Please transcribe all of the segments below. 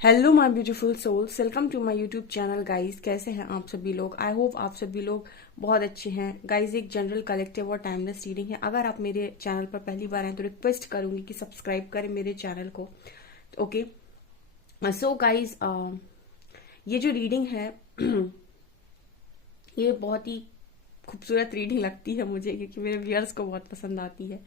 Hello my beautiful souls, welcome to my YouTube channel guys. कैसे हैं आप सभी लोग? आई होप आप सभी लोग बहुत अच्छे हैं गाइस। एक जनरल कलेक्टिव और टाइमलेस रीडिंग है। अगर आप मेरे चैनल पर पहली बार हैं तो रिक्वेस्ट करूंगी कि सब्सक्राइब करें मेरे चैनल को। ओके, सो गाइस, ये जो रीडिंग है ये बहुत ही खूबसूरत रीडिंग लगती है मुझे, क्योंकि मेरे व्यूअर्स को बहुत पसंद आती है।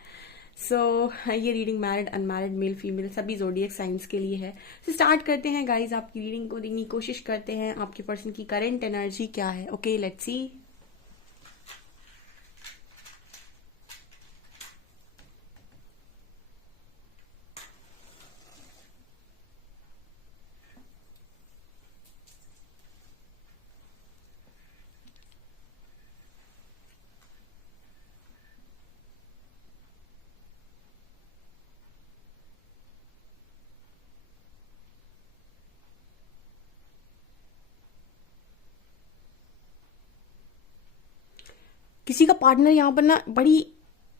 सो ये reading married unmarried male female सभी जोडियक साइंस के लिए है। तो स्टार्ट करते हैं गाइज, आपकी रीडिंग को देखने की कोशिश करते हैं आपके पर्सन की करंट एनर्जी क्या है। Okay, let's see. किसी का पार्टनर यहाँ पर ना बड़ी,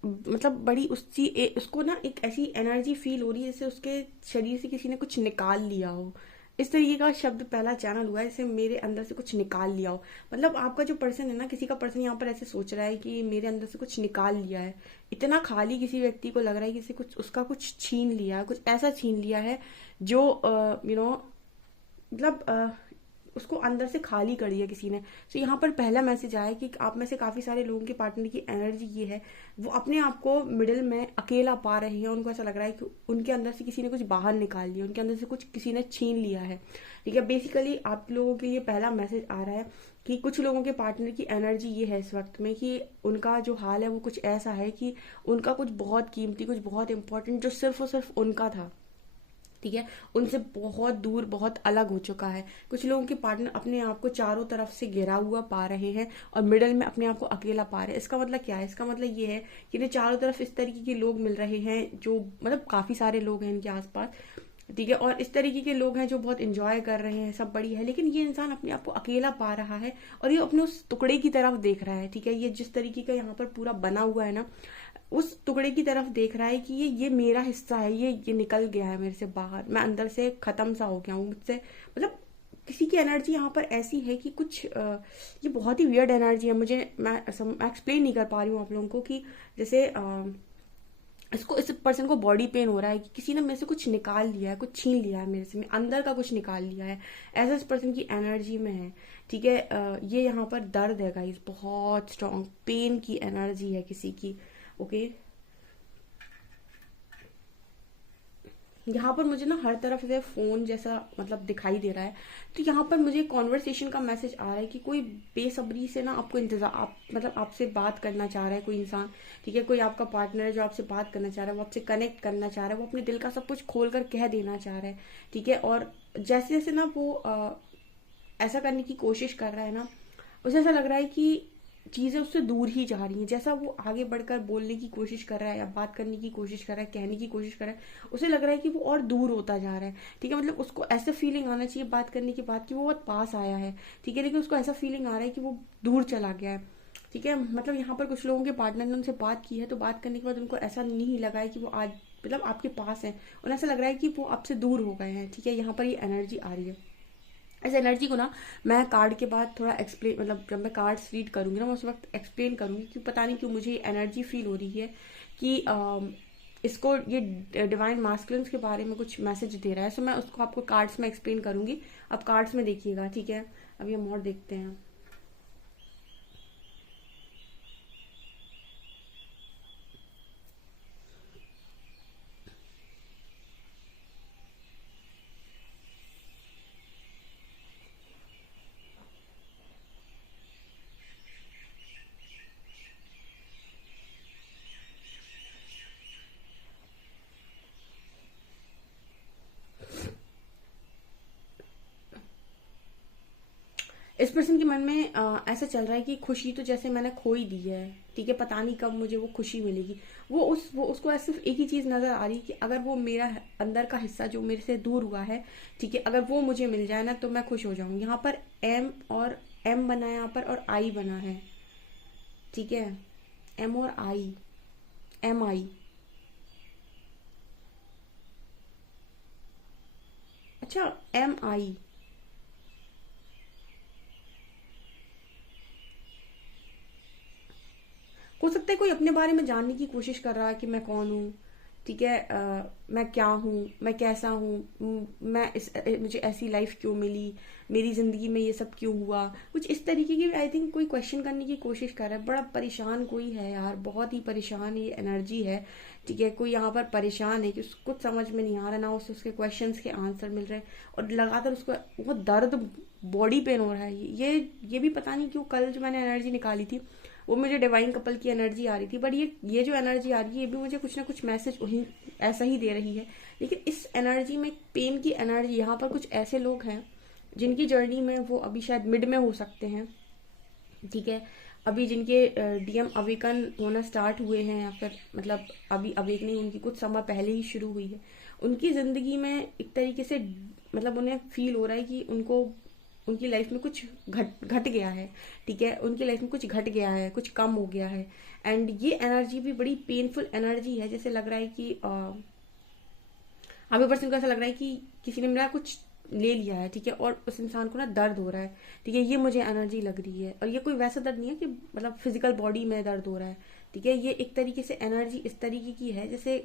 मतलब बड़ी उसको ना एक ऐसी एनर्जी फील हो रही है जैसे उसके शरीर से किसी ने कुछ निकाल लिया हो। इस तरीके का शब्द पहला चैनल हुआ है, जैसे मेरे अंदर से कुछ निकाल लिया हो। मतलब आपका जो पर्सन है ना, किसी का पर्सन यहाँ पर ऐसे सोच रहा है कि मेरे अंदर से कुछ निकाल लिया है। इतना खाली किसी व्यक्ति को लग रहा है कि किसी कुछ उसका कुछ छीन लिया है, कुछ ऐसा छीन लिया है जो मतलब उसको अंदर से खाली कर दिया किसी ने। तो यहाँ पर पहला मैसेज आया कि आप में से काफी सारे लोगों के पार्टनर की एनर्जी ये है, वो अपने आप को मिडिल में अकेला पा रहे हैं। उनको ऐसा लग रहा है कि उनके अंदर से किसी ने कुछ बाहर निकाल लिया, उनके अंदर से कुछ किसी ने छीन लिया है। ठीक है, बेसिकली आप लोगों के लिए पहला मैसेज आ रहा है कि कुछ लोगों के पार्टनर की एनर्जी ये है इस वक्त में कि उनका जो हाल है वो कुछ ऐसा है कि उनका कुछ बहुत कीमती, कुछ बहुत इंपॉर्टेंट जो सिर्फ और सिर्फ उनका था, ठीक है, उनसे बहुत दूर, बहुत अलग हो चुका है। कुछ लोगों के पार्टनर अपने आप को चारों तरफ से घिरा हुआ पा रहे हैं और मिडल में अपने आप को अकेला पा रहे हैं। इसका मतलब क्या है? इसका मतलब ये है कि इन्हें चारों तरफ इस तरीके के लोग मिल रहे हैं जो, मतलब काफी सारे लोग हैं इनके आसपास, ठीक है, और इस तरीके के लोग हैं जो बहुत इंजॉय कर रहे हैं, सब बड़ी है। लेकिन ये इंसान अपने आप को अकेला पा रहा है और ये अपने उस टुकड़े की तरफ देख रहा है। ठीक है, ये जिस तरीके का यहाँ पर पूरा बना हुआ है ना, उस टुकड़े की तरफ देख रहा है कि ये मेरा हिस्सा है, ये निकल गया है मेरे से बाहर, मैं अंदर से खत्म सा हो गया हूँ मुझसे। मतलब किसी की एनर्जी यहाँ पर ऐसी है कि कुछ ये बहुत ही वियर्ड एनर्जी है। मैं एक्सप्लेन नहीं कर पा रही हूँ आप लोगों को कि जैसे इसको, इस पर्सन को बॉडी पेन हो रहा है कि किसी ने मेरे से कुछ निकाल लिया है, कुछ छीन लिया है मेरे से, अंदर का कुछ निकाल लिया है। ऐसा इस पर्सन की एनर्जी में है। ठीक है, ये यहाँ पर दर्द है गाइस, बहुत स्ट्रॉन्ग पेन की एनर्जी है किसी की। ओके, यहाँ पर मुझे ना हर तरफ से फोन जैसा मतलब दिखाई दे रहा है। तो यहाँ पर मुझे कॉन्वर्सेशन का मैसेज आ रहा है कि कोई बेसब्री से ना आपको इंतजार, आप मतलब आपसे बात करना चाह रहा है कोई इंसान। ठीक है, कोई आपका पार्टनर है जो आपसे बात करना चाह रहा है, वो आपसे कनेक्ट करना चाह रहा है, वो अपने दिल का सब कुछ खोल कर कह देना चाह रहा है। ठीक है, और जैसे जैसे ना वो ऐसा करने की कोशिश कर रहा है ना, उसे ऐसा लग रहा है कि चीजें उससे दूर ही जा रही हैं। जैसा वो आगे बढ़कर बोलने की कोशिश कर रहा है या बात करने की कोशिश कर रहा है, कहने की कोशिश कर रहा है, उसे लग रहा है कि वो और दूर होता जा रहा है। ठीक है, मतलब उसको ऐसा फीलिंग आना चाहिए बात करने के बाद कि वो बहुत पास आया है। ठीक है, लेकिन उसको ऐसा फीलिंग आ रहा है कि वो दूर चला गया है। ठीक है, मतलब यहाँ पर कुछ लोगों के पार्टनर ने उनसे बात की है, तो बात करने के बाद उनको ऐसा नहीं लगा है कि वो आज मतलब आपके पास है, उन्हें ऐसा लग रहा है कि वो आपसे दूर हो गए हैं। ठीक है, यहाँ पर ये एनर्जी आ रही है। इस एनर्जी को ना मैं कार्ड के बाद थोड़ा एक्सप्लेन, मतलब जब मैं कार्ड्स रीड करूंगी ना, मैं उस वक्त एक्सप्लेन करूंगी कि पता नहीं क्यों मुझे एनर्जी फील हो रही है कि इसको ये डिवाइन मास्कुलिन्स के बारे में कुछ मैसेज दे रहा है। सो मैं उसको आपको कार्ड्स में एक्सप्लेन करूंगी। अब कार्ड्स में देखिएगा, ठीक है। अभी हम और देखते हैं। इस पर्सन के मन में ऐसा चल रहा है कि खुशी तो जैसे मैंने खो ही दी है। ठीक है, पता नहीं कब मुझे वो खुशी मिलेगी। वो उसको ऐसे सिर्फ एक ही चीज नजर आ रही है कि अगर वो मेरा अंदर का हिस्सा जो मेरे से दूर हुआ है, ठीक है, अगर वो मुझे मिल जाए ना तो मैं खुश हो जाऊंगी। यहाँ पर एम बना है यहाँ पर, और आई बना है। ठीक है, एम और आई, एम आई। अच्छा, MI। हो सकता है कोई अपने बारे में जानने की कोशिश कर रहा है कि मैं कौन हूँ, ठीक है, मैं क्या हूँ, मैं कैसा हूँ, मुझे ऐसी लाइफ क्यों मिली, मेरी जिंदगी में ये सब क्यों हुआ, कुछ इस तरीके की आई थिंक कोई क्वेश्चन करने की कोशिश कर रहा है। बड़ा परेशान कोई है यार, बहुत ही परेशान ये एनर्जी है, ठीक है। कोई यहाँ पर परेशान है कि उसको कुछ समझ में नहीं आ रहा, ना उसे उसके क्वेश्चंस के आंसर मिल रहे हैं, और लगातार उसको बहुत दर्द, बॉडी पेन हो रहा है। ये भी पता नहीं क्यों, कल जो मैंने एनर्जी निकाली थी वो मुझे डिवाइन कपल की एनर्जी आ रही थी, बट ये जो एनर्जी आ रही है ये भी मुझे कुछ ना कुछ मैसेज वही ऐसा ही दे रही है। लेकिन इस एनर्जी में पेन की एनर्जी, यहाँ पर कुछ ऐसे लोग हैं जिनकी जर्नी में वो अभी शायद मिड में हो सकते हैं, ठीक है। अभी जिनके DM अवेकन होना स्टार्ट हुए हैं, या फिर मतलब अभी अवेकनिंग उनकी कुछ समय पहले ही शुरू हुई है, उनकी जिंदगी में एक तरीके से मतलब उन्हें फील हो रहा है कि उनको उनकी लाइफ में कुछ घट घट गया है, ठीक है। उनकी लाइफ में कुछ घट गया है, कुछ कम हो गया है। एंड ये एनर्जी भी बड़ी पेनफुल एनर्जी है, जैसे लग रहा है कि हमें पर्सन को ऐसा लग रहा है कि किसी ने मेरा कुछ ले लिया है, ठीक है, और उस इंसान को ना दर्द हो रहा है, ठीक है। ये मुझे एनर्जी लग रही है, और ये कोई वैसा दर्द नहीं है कि मतलब फिजिकल बॉडी में दर्द हो रहा है, ठीक है। ये एक तरीके से एनर्जी इस तरीके की है जैसे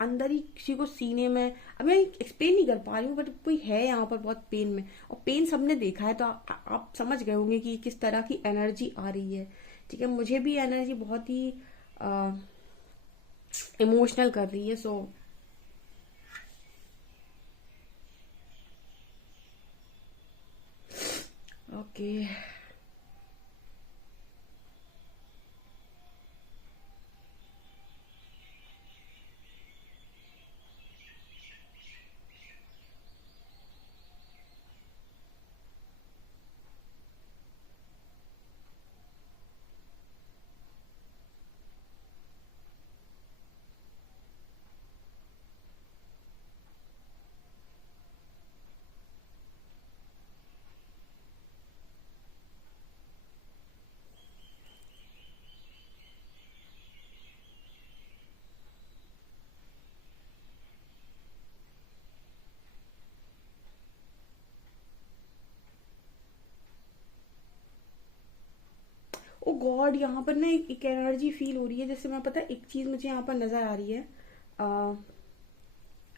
अंदर ही किसी को सीने में, अब मैं एक्सप्लेन नहीं कर पा रही हूँ, बट कोई है यहाँ पर बहुत पेन में, और पेन सबने देखा है, तो आप समझ गए होंगे कि किस तरह की एनर्जी आ रही है, ठीक है। मुझे भी एनर्जी बहुत ही इमोशनल कर रही है। सो ओके, ओ गॉड, यहाँ पर ना एक एनर्जी फील हो रही है, जैसे मैं पता है एक चीज मुझे यहाँ पर नजर आ रही है।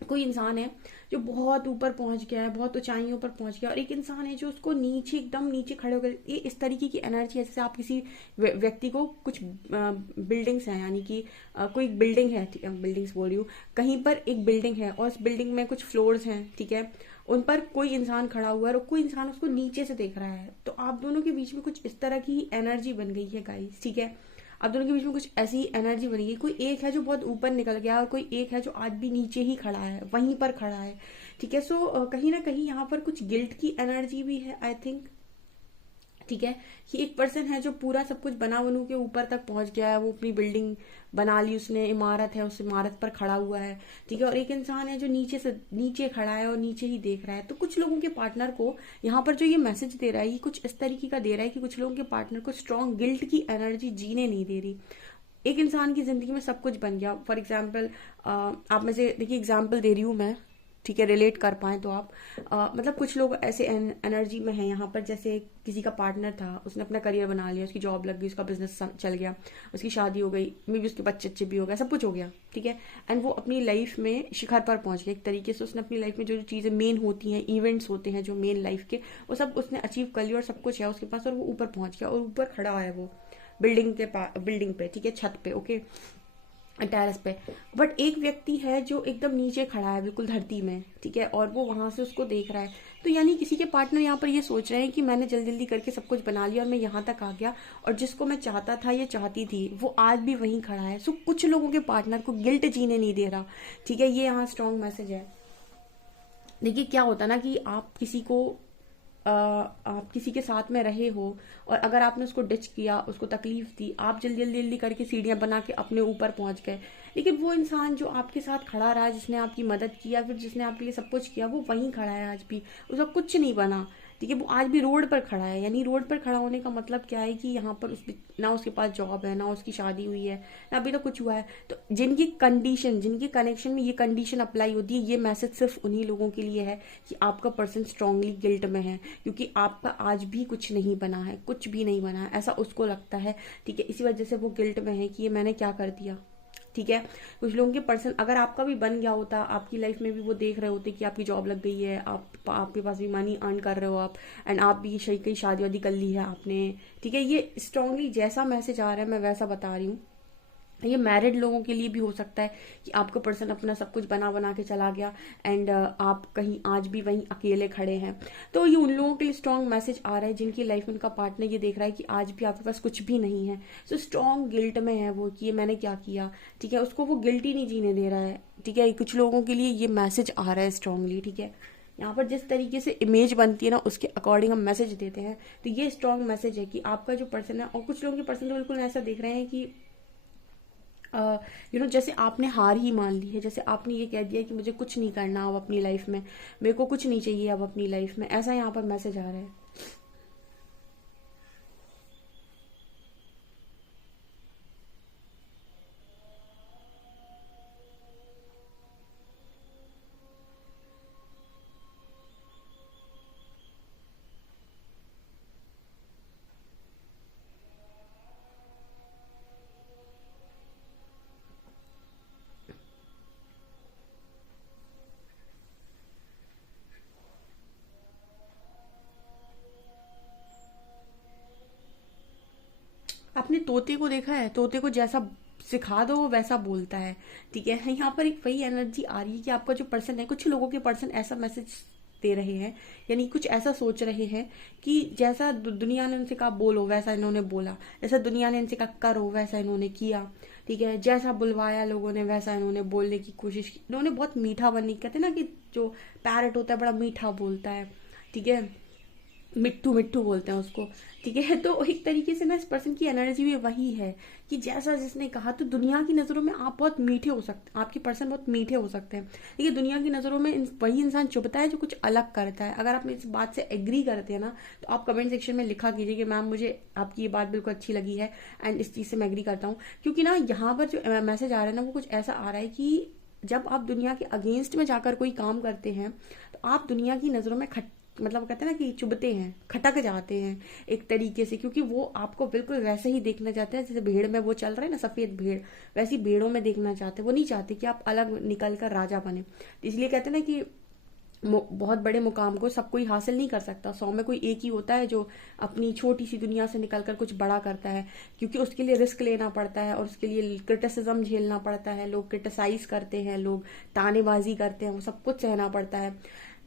कोई इंसान है जो बहुत ऊपर पहुंच गया है, बहुत ऊंचाइयों पर पहुंच गया, और एक इंसान है जो उसको नीचे, एकदम नीचे खड़े हो गए। ये इस तरीके की एनर्जी है जैसे आप किसी व्यक्ति को, कुछ बिल्डिंग्स हैं, यानी कि कोई बिल्डिंग है, ठीक है, बिल्डिंग्स बोल रही हूँ, कहीं पर एक बिल्डिंग है और उस बिल्डिंग में कुछ फ्लोर्स हैं, ठीक है। उन पर कोई इंसान खड़ा हुआ है और कोई इंसान उसको नीचे से देख रहा है, तो आप दोनों के बीच में कुछ इस तरह की एनर्जी बन गई है गाइस, ठीक है। आप दोनों के बीच में कुछ ऐसी एनर्जी बनी है, कोई एक है जो बहुत ऊपर निकल गया और कोई एक है जो आज भी नीचे ही खड़ा है, वहीं पर खड़ा है, ठीक है। सो कहीं ना कहीं यहाँ पर कुछ गिल्ट की एनर्जी भी है आई थिंक, ठीक है। कि एक पर्सन है जो पूरा सब कुछ बना बनू के ऊपर तक पहुंच गया है, वो अपनी बिल्डिंग बना ली उसने, इमारत है, उस इमारत पर खड़ा हुआ है, ठीक है। और एक इंसान है जो नीचे से नीचे खड़ा है और नीचे ही देख रहा है। तो कुछ लोगों के पार्टनर को यहाँ पर जो ये मैसेज दे रहा है, ये कुछ इस तरीके का दे रहा है कि कुछ लोगों के पार्टनर को स्ट्रॉन्ग गिल्ट की एनर्जी जीने नहीं दे रही। एक इंसान की जिंदगी में सब कुछ बन गया, फॉर एग्जाम्पल आप में से देखिए, एग्जाम्पल दे रही हूँ मैं, ठीक है, रिलेट कर पाए तो आप मतलब कुछ लोग ऐसे एनर्जी में हैं यहाँ पर, जैसे किसी का पार्टनर था, उसने अपना करियर बना लिया, उसकी जॉब लग गई, उसका बिजनेस चल गया, उसकी शादी हो गई, मे बी उसके बच्चे अच्छे भी हो गए, सब कुछ हो गया, ठीक है। एंड वो अपनी लाइफ में शिखर पर पहुंच गया एक तरीके से। उसने अपनी लाइफ में जो जो चीज़ें मेन होती हैं, इवेंट्स होते हैं जो मेन लाइफ के, वो सब उसने अचीव कर लिया और सब कुछ है उसके पास, और वो ऊपर पहुंच गया और ऊपर खड़ा है वो बिल्डिंग पे, ठीक है, छत पे, ओके, टेरेस पे। बट एक व्यक्ति है जो एकदम नीचे खड़ा है, बिल्कुल धरती में, ठीक है, और वो वहां से उसको देख रहा है। तो यानी किसी के पार्टनर यहाँ पर ये सोच रहे हैं कि मैंने जल्दी जल्दी करके सब कुछ बना लिया और मैं यहाँ तक आ गया, और जिसको मैं चाहता था, ये चाहती थी, वो आज भी वहीं खड़ा है। सो कुछ लोगों के पार्टनर को गिल्ट जीने नहीं दे रहा, ठीक है। ये यहाँ स्ट्रॉन्ग मैसेज है। देखिए क्या होता है ना कि आप किसी के साथ में रहे हो, और अगर आपने उसको डिच किया, उसको तकलीफ दी, आप जल्दी जल्दी जल्दी करके सीढ़ियां बना के अपने ऊपर पहुंच गए, लेकिन वो इंसान जो आपके साथ खड़ा रहा, जिसने आपकी मदद की या फिर जिसने आपके लिए सब कुछ किया, वो वहीं खड़ा है आज भी, उसका कुछ नहीं बना, ठीक है, वो आज भी रोड पर खड़ा है। यानी रोड पर खड़ा होने का मतलब क्या है कि यहाँ पर ना उसके पास जॉब है, ना उसकी शादी हुई है, ना अभी तो कुछ हुआ है। तो जिनकी कंडीशन, जिनके कनेक्शन में ये कंडीशन अप्लाई होती है, ये मैसेज सिर्फ उन्हीं लोगों के लिए है कि आपका पर्सन स्ट्रांगली गिल्ट में है, क्योंकि आपका आज भी कुछ नहीं बना है, कुछ भी नहीं बना है, ऐसा उसको लगता है। ठीक है, इसी वजह से वो गिल्ट में है कि ये मैंने क्या कर दिया। ठीक है, कुछ लोगों के पर्सन अगर आपका भी बन गया होता, आपकी लाइफ में भी वो देख रहे होते कि आपकी जॉब लग गई है, आपके पास भी मनी अर्न कर रहे हो आप, एंड आप भी कई शादी वादी कर ली है आपने। ठीक है, ये स्ट्रांगली जैसा मैसेज आ रहा है मैं वैसा बता रही हूँ। ये मैरिड लोगों के लिए भी हो सकता है कि आपका पर्सन अपना सब कुछ बना बना के चला गया, एंड आप कहीं आज भी वहीं अकेले खड़े हैं। तो ये उन लोगों के लिए स्ट्रॉन्ग मैसेज आ रहा है जिनकी लाइफ में उनका पार्टनर ये देख रहा है कि आज भी आपके पास कुछ भी नहीं है। सो स्ट्रॉन्ग गिल्ट में है वो कि ये मैंने क्या किया। ठीक है, उसको वो गिल्ट ही नहीं जीने दे रहा है। ठीक है, कुछ लोगों के लिए ये मैसेज आ रहा है स्ट्रांगली। ठीक है, यहाँ पर जिस तरीके से इमेज बनती है ना, उसके अकॉर्डिंग हम मैसेज देते हैं। तो ये स्ट्रॉन्ग मैसेज है कि आपका जो पर्सन है, और कुछ लोगों के पर्सन तो बिल्कुल ऐसा देख रहे हैं कि जैसे आपने हार ही मान ली है, जैसे आपने ये कह दिया कि मुझे कुछ नहीं करना अब अपनी लाइफ में, मेरे को कुछ नहीं चाहिए अब अपनी लाइफ में, ऐसा यहाँ पर मैसेज आ रहा है। आपने तोते को देखा है? तोते को जैसा सिखा दो वो वैसा बोलता है। ठीक है, यहाँ पर एक वही एनर्जी आ रही है कि आपका जो पर्सन है, कुछ लोगों के पर्सन ऐसा मैसेज दे रहे हैं, यानी कुछ ऐसा सोच रहे हैं कि जैसा दुनिया ने उनसे कहा बोलो वैसा इन्होंने बोला, जैसा दुनिया ने इनसे कहा करो वैसा इन्होंने किया। ठीक है, जैसा बुलवाया लोगों ने वैसा इन्होंने बोलने की कोशिश की। इन्होंने बहुत मीठा बनने की, कहते हैं ना कि जो पैरट होता है बड़ा मीठा बोलता है। ठीक है, मिट्टू मिट्टू बोलते हैं उसको। ठीक है, तो एक तरीके से ना इस पर्सन की एनर्जी भी वही है कि जैसा जिसने कहा। तो दुनिया की नजरों में आप बहुत मीठे हो सकते हैं, आपके पर्सन बहुत मीठे हो सकते हैं, लेकिन दुनिया की नजरों में वही इंसान चुभता है जो कुछ अलग करता है। अगर आप इस बात से एग्री करते हैं ना, तो आप कमेंट सेक्शन में लिखा कीजिए कि मैम मुझे आपकी ये बात बिल्कुल अच्छी लगी है, एंड इस चीज से मैं एग्री करता हूँ। क्योंकि ना यहाँ पर जो मैसेज आ रहा है ना, वो कुछ ऐसा आ रहा है कि जब आप दुनिया के अगेंस्ट में जाकर कोई काम करते हैं, तो आप दुनिया की नजरों में मतलब कहते हैं ना कि चुभते हैं, खटक जाते हैं एक तरीके से, क्योंकि वो आपको बिल्कुल वैसे ही देखना चाहते हैं जैसे भेड़ में वो चल रहे हैं ना, सफेद भेड़, वैसी भेड़ों में देखना चाहते हैं। वो नहीं चाहते कि आप अलग निकल कर राजा बने। तो इसलिए कहते हैं ना कि बहुत बड़े मुकाम को सब कोई हासिल नहीं कर सकता, 100 में कोई एक ही होता है जो अपनी छोटी सी दुनिया से निकलकर कुछ बड़ा करता है, क्योंकि उसके लिए रिस्क लेना पड़ता है और उसके लिए क्रिटिसिज्म झेलना पड़ता है। लोग क्रिटिसाइज करते हैं, लोग तानेबाजी करते हैं, वो सब कुछ सहना पड़ता है।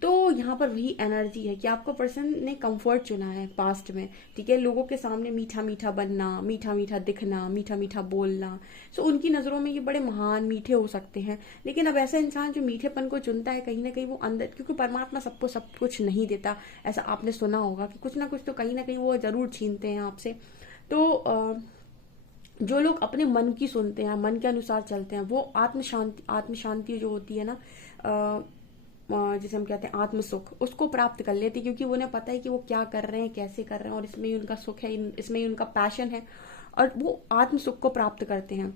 तो यहाँ पर वही एनर्जी है कि आपका पर्सन ने कंफर्ट चुना है पास्ट में। ठीक है, लोगों के सामने मीठा मीठा बनना, मीठा मीठा दिखना, मीठा मीठा बोलना। सो उनकी नजरों में ये बड़े महान मीठे हो सकते हैं। लेकिन अब ऐसा इंसान जो मीठेपन को चुनता है, कहीं ना कहीं वो अंदर, क्योंकि परमात्मा सबको सब कुछ नहीं देता, ऐसा आपने सुना होगा कि कुछ ना कुछ तो कहीं ना कहीं वो जरूर छीनते हैं आपसे। तो जो लोग अपने मन की सुनते हैं, मन के अनुसार चलते हैं, वो आत्म शांति जो होती है ना, जिसे हम कहते हैं आत्म सुख, उसको प्राप्त कर लेते हैं, क्योंकि उन्हें पता है कि वो क्या कर रहे हैं, कैसे कर रहे हैं, और इसमें ही उनका सुख है, इसमें ही उनका पैशन है, और वो आत्म सुख को प्राप्त करते हैं।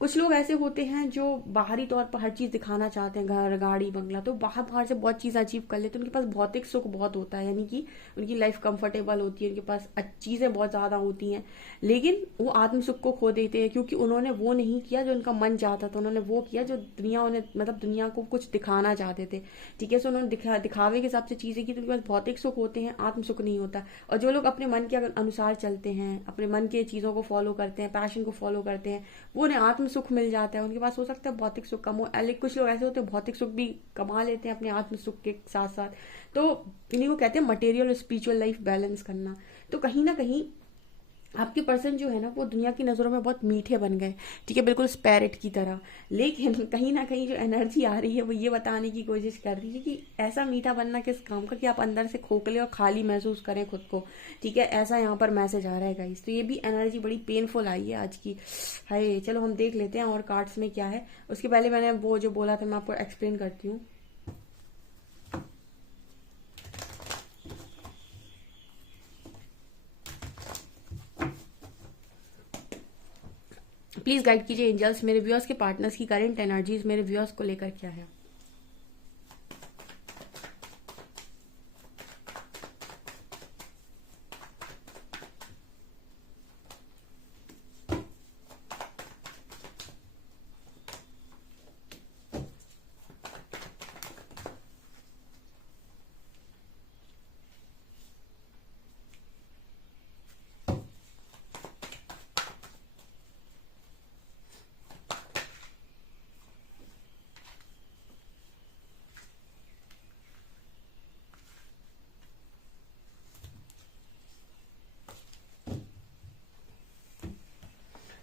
कुछ लोग ऐसे होते हैं जो बाहरी तौर पर हर चीज दिखाना चाहते हैं, घर गाड़ी बंगला, तो बाहर बाहर से बहुत चीज अचीव कर लेते हैं, उनके पास भौतिक सुख बहुत होता है, यानी कि उनकी लाइफ कंफर्टेबल होती है, उनके पास चीजें बहुत ज्यादा होती हैं, लेकिन वो आत्म सुख को खो देते हैं, क्योंकि उन्होंने वो नहीं किया जो उनका मन चाहता था, उन्होंने वो किया जो दुनिया उन्हें, मतलब दुनिया को कुछ दिखाना चाहते थे। ठीक है, सो उन्होंने दिखावे के हिसाब से चीजें की, तो उनके पास भौतिक सुख होते हैं, आत्म सुख नहीं होता। और जो लोग अपने मन के अनुसार चलते हैं, अपने मन के चीजों को फॉलो करते हैं, पैशन को फॉलो करते हैं, वो उन्हें आत्म सुख मिल जाता है। उनके पास हो सकता है भौतिक सुख कम हो, लेकिन कुछ लोग ऐसे होते हैं भौतिक सुख भी कमा लेते हैं अपने आत्म सुख के साथ साथ। तो इन्हीं को कहते हैं मटेरियल और स्पिरिचुअल लाइफ बैलेंस करना। तो कहीं ना कहीं आपके पर्सन जो है ना, वो दुनिया की नजरों में बहुत मीठे बन गए। ठीक है, बिल्कुल स्पैरेट की तरह, लेकिन कहीं ना कहीं जो एनर्जी आ रही है वो ये बताने की कोशिश कर रही है कि ऐसा मीठा बनना किस काम का कि आप अंदर से खोखले और खाली महसूस करें खुद को। ठीक है, ऐसा यहाँ पर मैसेज आ रहा है गाइस। तो ये भी एनर्जी बड़ी पेनफुल आई है आज की। हाय, चलो हम देख लेते हैं और कार्ड्स में क्या है। उसके पहले मैंने वो जो बोला था मैं आपको एक्सप्लेन करती हूँ। प्लीज गाइड कीजिए एंजल्स, मेरे व्यूअर्स के पार्टनर्स की करंट एनर्जीज मेरे व्यूअर्स को लेकर क्या है।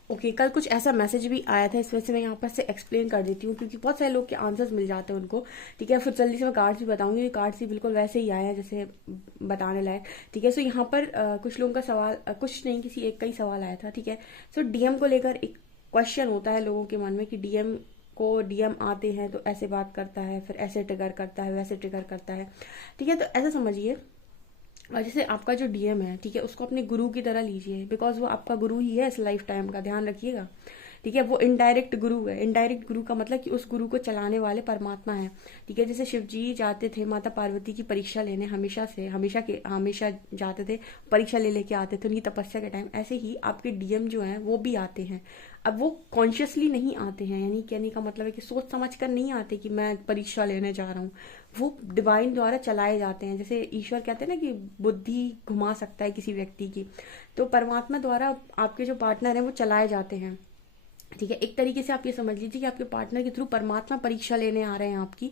ओके कल कुछ ऐसा मैसेज भी आया था, इस वजह से मैं यहाँ पर से एक्सप्लेन कर देती हूँ, क्योंकि बहुत सारे लोग के आंसर्स मिल जाते हैं उनको। ठीक है, फिर जल्दी से मैं कार्ड्स भी बताऊंगी, कार्ड्स भी बिल्कुल वैसे ही आए हैं जैसे बताने लायक। ठीक है, सो यहाँ पर कुछ लोगों का सवाल, कुछ नहीं किसी एक का ही सवाल आया था। ठीक है, सो डीएम को लेकर एक क्वेश्चन होता है लोगों के मन में कि डीएम आते हैं तो ऐसे बात करता है, फिर ऐसे ट्रिगर करता है, वैसे ट्रिगर करता है। ठीक है, तो ऐसा समझिए जैसे आपका जो डीएम है, ठीक है, उसको अपने गुरु की तरह लीजिए, बिकॉज वो आपका गुरु ही है इस लाइफ टाइम का, ध्यान रखिएगा। ठीक है, वो इनडायरेक्ट गुरु है। इनडायरेक्ट गुरु का मतलब कि उस गुरु को चलाने वाले परमात्मा है। ठीक है, जैसे शिव जी जाते थे माता पार्वती की परीक्षा लेने, हमेशा जाते थे, परीक्षा ले लेके आते थे उनकी तपस्या के टाइम। ऐसे ही आपके डीएम जो हैं वो भी आते हैं। अब वो कॉन्शियसली नहीं आते हैं, यानी कहने का मतलब है कि सोच समझ कर नहीं आते कि मैं परीक्षा लेने जा रहा हूँ। वो डिवाइन द्वारा चलाए जाते हैं। जैसे ईश्वर कहते हैं ना कि बुद्धि घुमा सकता है किसी व्यक्ति की, तो परमात्मा द्वारा आपके जो पार्टनर हैं वो चलाए जाते हैं। ठीक है, एक तरीके से आप ये समझ लीजिए कि आपके पार्टनर के थ्रू परमात्मा परीक्षा लेने आ रहे हैं आपकी।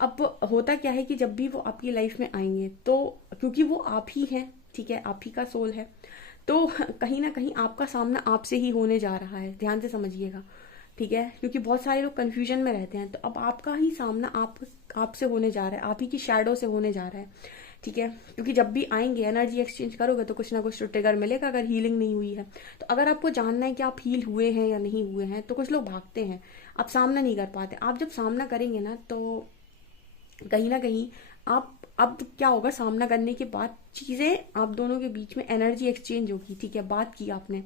अब होता क्या है कि जब भी वो आपकी लाइफ में आएंगे तो क्योंकि वो आप ही हैं, ठीक है, आप ही का सोल है, तो कहीं ना कहीं आपका सामना आपसे ही होने जा रहा है, ध्यान से समझिएगा। ठीक है, क्योंकि बहुत सारे लोग कंफ्यूजन में रहते हैं, तो अब आपका ही सामना आपसे होने जा रहा है, आप ही की शैडो से होने जा रहा है। ठीक है, क्योंकि जब भी आएंगे एनर्जी एक्सचेंज करोगे तो कुछ ना कुछ तो ट्रिगर मिलेगा अगर हीलिंग नहीं हुई है। तो अगर आपको जानना है कि आप हील हुए हैं या नहीं हुए हैं, तो कुछ लोग भागते हैं, आप सामना नहीं कर पाते। आप जब सामना करेंगे ना तो कहीं ना कहीं आप, अब क्या होगा, सामना करने के बाद चीजें आप दोनों के बीच में एनर्जी एक्सचेंज होगी। ठीक है, बात की आपने,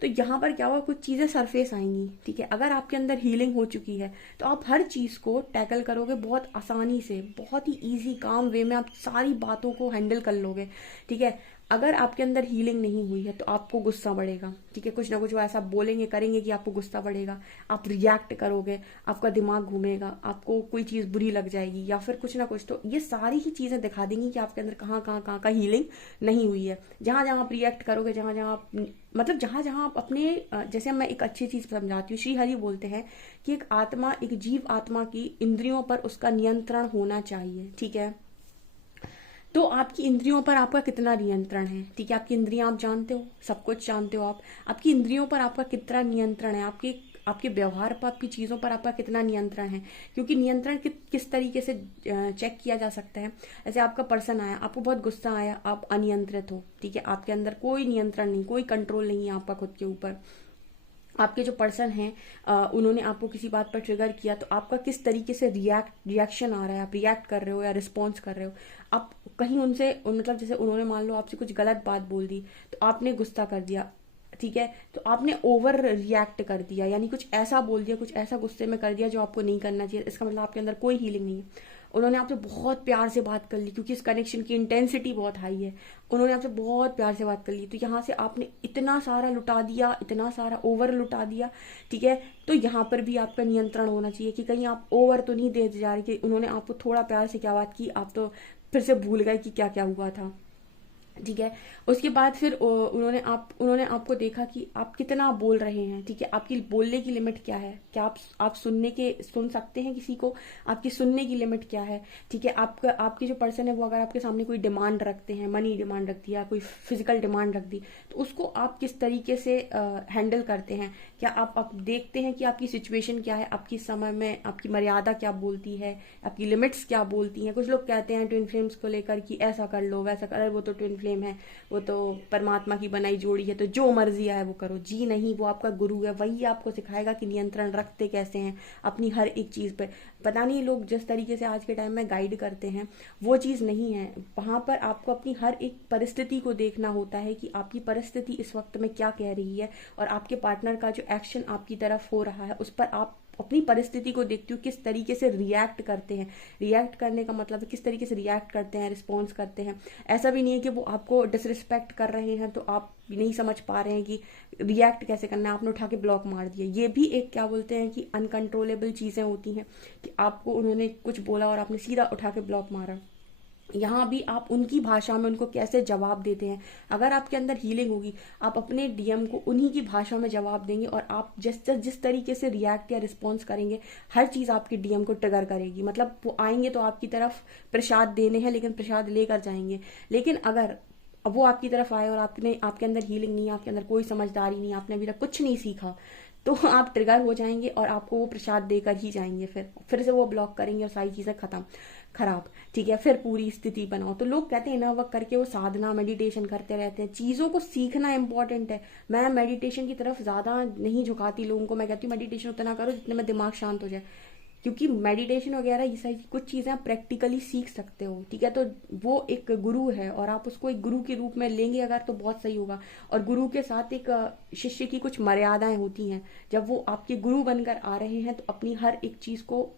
तो यहाँ पर क्या होगा, कुछ चीजें सरफेस आएंगी। ठीक है, अगर आपके अंदर हीलिंग हो चुकी है तो आप हर चीज को टैकल करोगे बहुत आसानी से, बहुत ही इजी काम वे में आप सारी बातों को हैंडल कर लोगे। ठीक है, अगर आपके अंदर हीलिंग नहीं हुई है तो आपको गुस्सा बढ़ेगा। ठीक है, कुछ ना कुछ वो ऐसा बोलेंगे करेंगे कि आपको गुस्सा बढ़ेगा, आप रिएक्ट करोगे, आपका दिमाग घूमेगा, आपको कोई चीज बुरी लग जाएगी या फिर कुछ ना कुछ। तो ये सारी ही चीजें दिखा देंगी कि आपके अंदर कहाँ का हीलिंग नहीं हुई है। जहां जहां आप रिएक्ट करोगे, जहां जहां आप, मतलब जहां जहां आप अपने, जैसे मैं एक अच्छी चीज समझाती हूँ, श्री हरि बोलते हैं कि एक आत्मा, एक जीव आत्मा की इंद्रियों पर उसका नियंत्रण होना चाहिए। ठीक है, तो आपकी इंद्रियों पर आपका कितना नियंत्रण है। ठीक है, आपकी इंद्रियां आप जानते हो, सब कुछ जानते हो आप, आपकी इंद्रियों पर आपका कितना नियंत्रण है, आपके आपके व्यवहार पर, आपकी चीजों पर आपका कितना नियंत्रण है। क्योंकि नियंत्रण किस तरीके से चेक किया जा सकता है। जैसे आपका पर्सन आया, आपको बहुत गुस्सा आया, आप अनियंत्रित हो। ठीक है, आपके अंदर कोई नियंत्रण नहीं, कोई कंट्रोल नहीं है आपका खुद के ऊपर। आपके जो पर्सन हैं उन्होंने आपको किसी बात पर ट्रिगर किया, तो आपका किस तरीके से रिएक्शन आ रहा है, आप रिएक्ट कर रहे हो या रिस्पॉन्स कर रहे हो। आप कहीं उनसे, मतलब जैसे उन्होंने मान लो आपसे कुछ गलत बात बोल दी तो आपने गुस्सा कर दिया। ठीक है, तो आपने ओवर रिएक्ट कर दिया, यानी कुछ ऐसा बोल दिया, कुछ ऐसा गुस्से में कर दिया जो आपको नहीं करना चाहिए। इसका मतलब आपके अंदर कोई हीलिंग नहीं है। उन्होंने आपसे बहुत प्यार से बात कर ली, क्योंकि इस कनेक्शन की इंटेंसिटी बहुत हाई है, उन्होंने आपसे बहुत प्यार से बात कर ली, तो यहाँ से आपने इतना सारा लुटा दिया, इतना सारा ओवर लुटा दिया। ठीक है, तो यहाँ पर भी आपका नियंत्रण होना चाहिए कि कहीं आप ओवर तो नहीं दे जा रहे कि उन्होंने आपको थोड़ा प्यार से क्या बात की, आप तो फिर से भूल गए कि क्या क्या हुआ था। ठीक है, उसके बाद फिर उन्होंने आपको देखा कि आप कितना बोल रहे हैं। ठीक है, आपकी बोलने की लिमिट क्या है, क्या आप सुन सकते हैं किसी को, आपकी सुनने की लिमिट क्या है। ठीक है, आपकी जो पर्सन है वो अगर आपके सामने कोई डिमांड रखते हैं, मनी डिमांड रख दिया, कोई फिजिकल डिमांड रख दी, तो उसको आप किस तरीके से हैंडल करते हैं। क्या आप देखते हैं कि आपकी सिचुएशन क्या है, आपकी समय में आपकी मर्यादा क्या बोलती है, आपकी लिमिट्स क्या बोलती हैं। कुछ लोग कहते हैं ट्विन फ्लेम्स को लेकर कि ऐसा कर लो, वैसा कर, वो तो ट्विन फ्लेम है, वो तो परमात्मा की बनाई जोड़ी है, तो जो मर्जी आए वो करो। जी नहीं, वो आपका गुरु है, वही आपको सिखाएगा कि नियंत्रण रखते कैसे हैं अपनी हर एक चीज़ पे। पता नहीं लोग जिस तरीके से आज के टाइम में गाइड करते हैं वो चीज़ नहीं है। वहाँ पर आपको अपनी हर एक परिस्थिति को देखना होता है कि आपकी परिस्थिति इस वक्त में क्या कह रही है, और आपके पार्टनर का जो एक्शन आपकी तरफ हो रहा है उस पर आप अपनी परिस्थिति को देखते हो किस तरीके से रिएक्ट करते हैं। रिएक्ट करने का मतलब है किस तरीके से रिएक्ट करते हैं, रिस्पॉन्स करते हैं। ऐसा भी नहीं है कि वो आपको डिसरिस्पेक्ट कर रहे हैं तो आप नहीं समझ पा रहे हैं कि रिएक्ट कैसे करना है, आपने उठा के ब्लॉक मार दिया। ये भी एक क्या बोलते हैं कि अनकंट्रोलेबल चीज़ें होती हैं कि आपको उन्होंने कुछ बोला और आपने सीधा उठा के ब्लॉक मारा। यहाँ भी आप उनकी भाषा में उनको कैसे जवाब देते हैं। अगर आपके अंदर हीलिंग होगी, आप अपने डीएम को उन्हीं की भाषा में जवाब देंगे, और आप जिस तरीके से रिएक्ट या रिस्पॉन्स करेंगे, हर चीज़ आपके डीएम को ट्रिगर करेगी। मतलब वो आएंगे तो आपकी तरफ प्रसाद देने हैं, लेकिन प्रसाद लेकर जाएंगे। लेकिन अगर अब वो आपकी तरफ आए और आपके अंदर हीलिंग नहीं है, आपके अंदर कोई समझदारी नहीं, आपने अभी तक कुछ नहीं सीखा, तो आप ट्रिगर हो जाएंगे और आपको वो प्रसाद देकर ही जाएंगे। फिर से वो ब्लॉक करेंगे और सारी चीज़ें खराब। ठीक है, फिर पूरी स्थिति बनाओ। तो लोग कहते हैं ना, वक्त करके वो साधना मेडिटेशन करते रहते हैं। चीज़ों को सीखना इंपॉर्टेंट है। मैं मेडिटेशन की तरफ ज़्यादा नहीं झुकाती लोगों को। मैं कहती हूँ मेडिटेशन उतना करो जितने में दिमाग शांत हो जाए, क्योंकि मेडिटेशन वगैरह ये सारी कुछ चीज़ें आप प्रैक्टिकली सीख सकते हो। ठीक है, तो वो एक गुरु है और आप उसको एक गुरु के रूप में लेंगे अगर, तो बहुत सही होगा। और गुरु के साथ एक शिष्य की कुछ मर्यादाएं होती हैं। जब वो आपके गुरु बनकर आ रहे हैं तो अपनी हर एक चीज़ को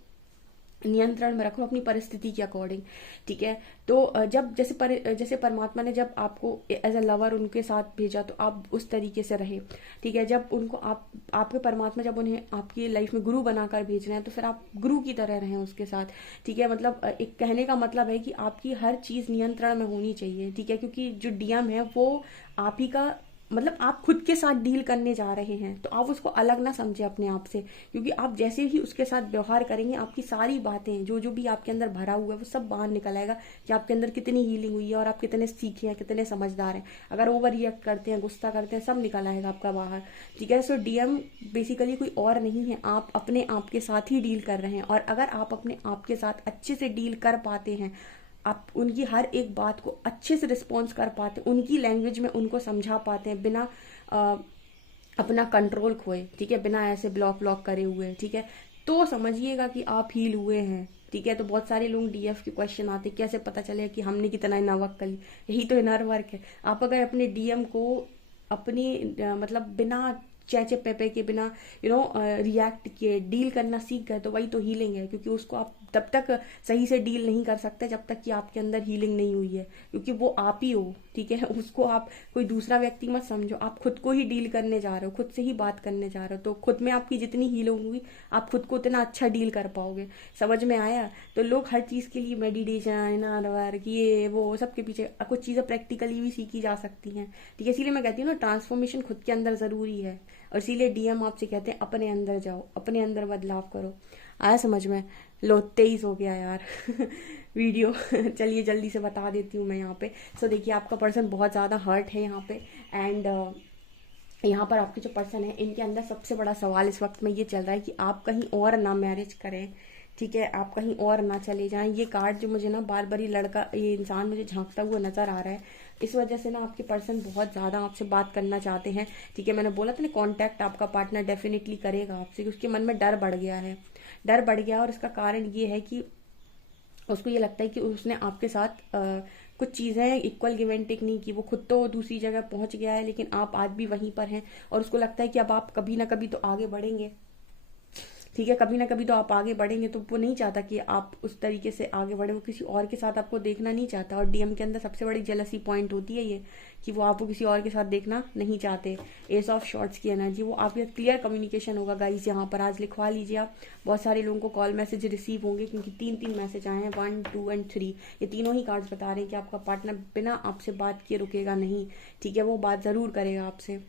नियंत्रण में रखो अपनी परिस्थिति के अकॉर्डिंग। ठीक है, तो जब जैसे परमात्मा ने जब आपको एज अ लवर उनके साथ भेजा तो आप उस तरीके से रहे। ठीक है, जब उनको आपके परमात्मा जब उन्हें आपकी लाइफ में गुरु बनाकर भेज रहे हैं तो फिर आप गुरु की तरह रहें उसके साथ। ठीक है, मतलब एक कहने का मतलब है कि आपकी हर चीज़ नियंत्रण में होनी चाहिए। ठीक है, क्योंकि जो डीएम है वो आप ही का मतलब आप खुद के साथ डील करने जा रहे हैं, तो आप उसको अलग ना समझे अपने आप से। क्योंकि आप जैसे ही उसके साथ व्यवहार करेंगे, आपकी सारी बातें जो भी आपके अंदर भरा हुआ है वो सब बाहर निकल आएगा कि आपके अंदर कितनी हीलिंग हुई है और आप कितने सीखे हैं, कितने समझदार हैं। अगर ओवर रिएक्ट करते हैं, गुस्सा करते हैं, सब निकल आएगा आपका बाहर। ठीक है, सो डीएम बेसिकली कोई और नहीं है, आप अपने आप के साथ ही डील कर रहे हैं। और अगर आप अपने आप के साथ अच्छे से डील कर पाते हैं, आप उनकी हर एक बात को अच्छे से रिस्पॉन्स कर पाते हैं, उनकी लैंग्वेज में उनको समझा पाते हैं बिना अपना कंट्रोल खोए। ठीक है, बिना ऐसे ब्लॉक करे हुए। ठीक है, तो समझिएगा कि आप हील हुए हैं। ठीक है, तो बहुत सारे लोग डीएफ के क्वेश्चन आते हैं, कैसे पता चले कि हमने कितना इनर वर्क कर लिया। यही तो इनर वर्क है। आप अगर अपने डीएम को अपनी मतलब बिना चैचे पेपे के, बिना रिएक्ट किए डील करना सीख गए, तो वही तो हीलिंग है। क्योंकि उसको आप तब तक सही से डील नहीं कर सकते जब तक कि आपके अंदर हीलिंग नहीं हुई है, क्योंकि वो आप ही हो। ठीक है, उसको आप कोई दूसरा व्यक्ति मत समझो, आप खुद को ही डील करने जा रहे हो, खुद से ही बात करने जा रहे हो। तो खुद में आपकी जितनी हीलिंग हुई, आप खुद को उतना अच्छा डील कर पाओगे। समझ में आया? तो लोग हर चीज़ के लिए मेडिटेशन, वर्क, ये वो सब के पीछे, कुछ चीज़ें प्रैक्टिकली भी सीखी जा सकती हैं। ठीक है, इसीलिए मैं कहती हूँ ना, ट्रांसफॉर्मेशन खुद के अंदर ज़रूरी है। और इसीलिए डीएम आपसे कहते हैं अपने अंदर जाओ, अपने अंदर बदलाव करो। आया समझ में? लो 23 हो गया यार वीडियो चलिए जल्दी से बता देती हूँ मैं यहाँ पे। सो देखिए, आपका पर्सन बहुत ज़्यादा हर्ट है यहाँ पे। एंड यहाँ पर आपके जो पर्सन है, इनके अंदर सबसे बड़ा सवाल इस वक्त में ये चल रहा है कि आप कहीं और ना मैरिज करें। ठीक है, आप कहीं और ना चले जाएं। ये कार्ड जो मुझे ना बार बार ये इंसान मुझे झांकता हुआ नजर आ रहा है। इस वजह से ना आपके पर्सन बहुत ज़्यादा आपसे बात करना चाहते हैं। ठीक है, मैंने बोला था ना, कांटेक्ट आपका पार्टनर डेफिनेटली करेगा आपसे, क्योंकि उसके मन में डर बढ़ गया है। और इसका कारण ये है कि उसको ये लगता है कि उसने आपके साथ कुछ चीज़ें इक्वल गिव एंड टेक नहीं की। वो खुद तो दूसरी जगह पहुंच गया है, लेकिन आप आज भी वहीं पर हैं, और उसको लगता है कि अब आप कभी ना कभी तो आगे बढ़ेंगे। ठीक है, कभी ना कभी तो आप आगे बढ़ेंगे। तो वो नहीं चाहता कि आप उस तरीके से आगे बढ़े, वो किसी और के साथ आपको देखना नहीं चाहता। और डीएम के अंदर सबसे बड़ी जेलसी पॉइंट होती है ये, कि वो आपको किसी और के साथ देखना नहीं चाहते। एस ऑफ शॉर्ट्स की एनर्जी, वो आपके क्लियर कम्युनिकेशन होगा गाइस। यहाँ पर आज लिखवा लीजिए आप। बहुत सारे लोगों को कॉल मैसेज रिसीव होंगे, क्योंकि 3 मैसेज आए हैं, 1, 2 एंड 3। ये तीनों ही कार्ड्स बता रहे हैं कि आपका पार्टनर बिना आपसे बात किए रुकेगा नहीं। ठीक है, वो बात जरूर करेगा आपसे।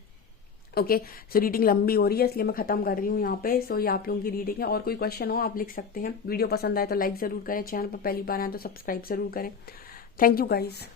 ओके, सो रीडिंग लंबी हो रही है, इसलिए मैं खत्म कर रही हूँ यहाँ पे। सो ये आप लोगों की रीडिंग है। और कोई क्वेश्चन हो आप लिख सकते हैं। वीडियो पसंद आए तो लाइक जरूर करें, चैनल पर पहली बार आए तो सब्सक्राइब जरूर करें। Thank you guys.